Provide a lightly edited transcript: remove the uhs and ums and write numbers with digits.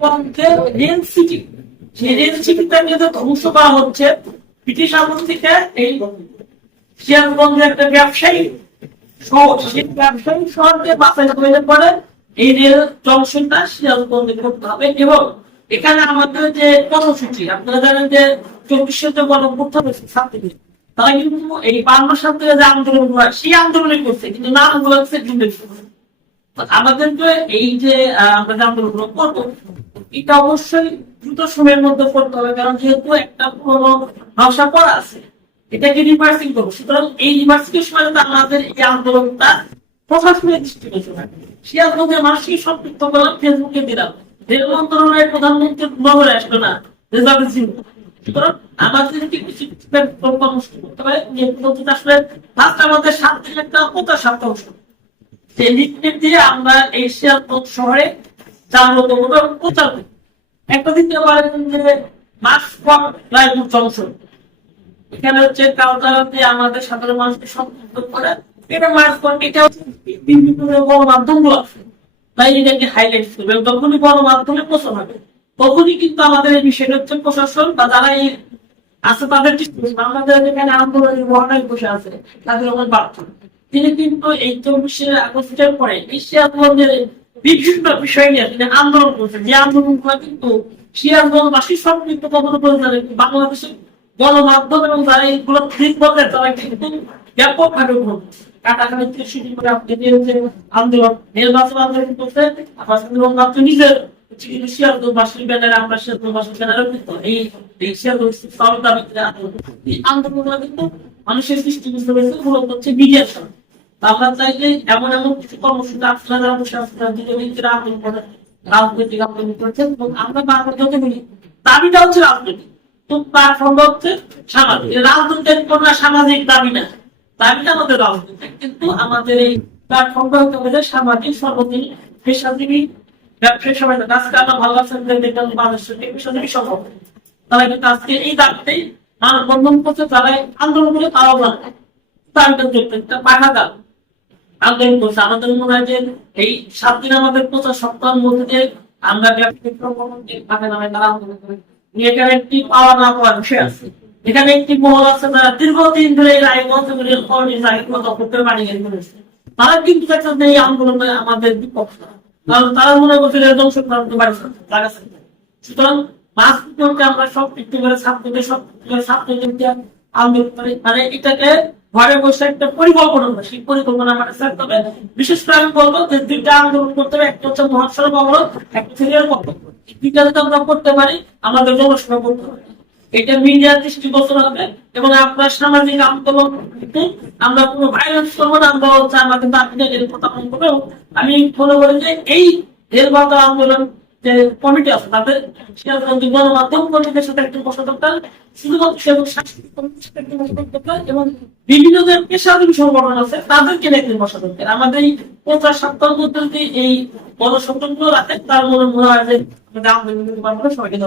Rail city, সেই rail সিটিটা নিয়ে ধ্বংস করা হচ্ছে ব্রিটিশ আমল থেকে। এই সিরাজগঞ্জের একটা ব্যবসায়ী শহর, সেই ব্যবসায়ী শহরকে বাঁচাইতে হইলে পরে এই রেল জংশনটা সিরাজগঞ্জে করতে হবে। এবং এখানে আমাদের যে কর্মসূচি, আপনারা জানেন যে 24 যে গণঅভ্যুত্থান হয়েছে ছাত্রদের, তারা কিন্তু এই 52 সাল থেকে যে আন্দোলন হয় সেই আন্দোলনই করছে, কিন্তু নাম গুলো হচ্ছে আমাদেরকে এই যে আমরা যে আন্দোলন করবো এটা অবশ্যই দ্রুত সময়ের মধ্যে করতে হবে, কারণ যেহেতু একটা পুরোনো ভাষা পড়া আছে, এটাকে রিভার্সিং করবো। সুতরাং এই রিভার্সিং সময় আমাদের এই আন্দোলনটা প্রশাসনের দৃষ্টিগোচর থাকে। সিরাজগঞ্জের মানুষকে সম্পৃক্ত করলাম, ফেসবুকে দিলাম, রেল মন্ত্রণালয়ের প্রধানমন্ত্রী নগরে আসলো না, রেজাল্ট ছিল। সুতরাং আমাদের কিছু কর্মসূচি করতে হবে, আসলে আমাদের 7 দিন একটা প্রচার সপ্তাহ সেই লিফলেট দিয়ে আমরা এই সিরাজগঞ্জ শহরে প্রচার করি। একটা দিতে পারেন যে মাস ফর রায়পুর জংশন, এখানে হচ্ছে কাউন্টারে আমাদের সাধারণ মানুষকে সম্পৃক্ত করে এটা মাস ফর, এটা হচ্ছে বিভিন্ন গণমাধ্যম গুলো আছে, তাই এটাকে হাইলাইট করবে। যখনই গণমাধ্যমে প্রচার হবে তখনই কিন্তু আমাদের এই বিষয়টা হচ্ছে প্রশাসন বা যারা এই আছে তাদের আমাদের এখানে আন্দোলনের মহানায় বসে আছে তাদের আমার বার্তা, তিনি কিন্তু এই 24 আগস্টের পরে সিরাজগঞ্জের বিভিন্ন বিষয় নিয়ে তিনি আন্দোলন করছেন। যে আন্দোলনগুলো কিন্তু সিরাজগঞ্জবাসী সম্পৃক্ত কখনো করে জানে বাংলাদেশের গণমাধ্যম এবং যারা এইগুলো ঠিক বলে তারা কিন্তু ব্যাপকভাবে কাটাকাটি থেকে শুরু করে আপনি আন্দোলন নির্বাচন আন্দোলন করছে, আবার নিজের সিরাজগঞ্জবাসীর ব্যানারে আমরা সিরাজগঞ্জবাসীর ব্যানারে কিন্তু এই সিরাজগঞ্জ আন্দোলনগুলো কিন্তু মানুষের সৃষ্টি বুঝতে পেরেছে মূলত হচ্ছে মিডিয়ার সাথে। আমরা চাইলে এমন এমন কিছু কর্মসূচি আপনারা যারা বসে রাজনৈতিক আন্দোলন করেছেন এবং আমরা বারবার যত বলি দাবিটা হচ্ছে রাজনৈতিক, তো প্ল্যাটফর্মটা হচ্ছে সামাজিক। রাজনৈতিক কোন সামাজিক দাবি না, দাবিটা আমাদের রাজনৈতিক, কিন্তু আমাদের এই প্ল্যাটফর্মটা হতে হবে সামাজিক, সর্বদিন পেশাজীবী ব্যবসায়ী সবাই। আজকে আমরা ভালো আছেন দেখলাম বাংলাদেশের পেশাজীবী সম্ভব, তারা কিন্তু আজকে এই দাবিতেই মানববন্ধন করছে, তারা আন্দোলন করে তারাও জানে আন্দোলন করছে। আমাদের মনে হয় যে এই 7 দিন আমাদের প্রচার সপ্তাহের মধ্যে দিয়ে আমরা তারা আন্দোলন করে এখানে একটি পাওয়া না পাওয়ার বিষয় আছে। এখানে একটি মহল আছে যারা দীর্ঘদিন ধরে করতে পারি, তারা কিন্তু এই আন্দোলনে আমাদের বিপক্ষ, কারণ তারা মনে করছে সুতরাং আমরা সব একটু করে ছাত্রদের সব ছাত্রদেরকে আন্দোলন করে মানে এটাকে ঘরে বসে একটা পরিকল্পনা, সেই পরিকল্পনা আমাদের থাকতে হবে। বিশেষ করে আমি বলবো যে 2টা আন্দোলন করতে হবে, একটা হচ্ছে মহাসড়ক অবরোধ, একটা ছেলের পক্ষ। 2টা যদি আমরা করতে পারি আমাদের জনসভা করতে হবে, এটা মিডিয়ার দৃষ্টিগোচর হবে। এবং আপনার সামাজিক আন্দোলন কিন্তু আমরা কোনো ভাইলেন্স করবো না, আমরা হচ্ছে আমাদের কথা করবো। আমি মনে করি যে এই রেলবাদ আন্দোলন যে কমিটি আছে তাদের গণমাধ্যম কর্মীদের সাথে একটু বসা দরকার, এবং বিভিন্ন যে পেশাজীবী সংগঠন আছে তাদেরকে একদিন বসা দরকার। আমাদের এই প্রচার সপ্তাহ পদ্ধতি এই গণসংগঠন গুলো রাখে, তার মনে হয় যে আমাদের আন্দোলন সবাইকে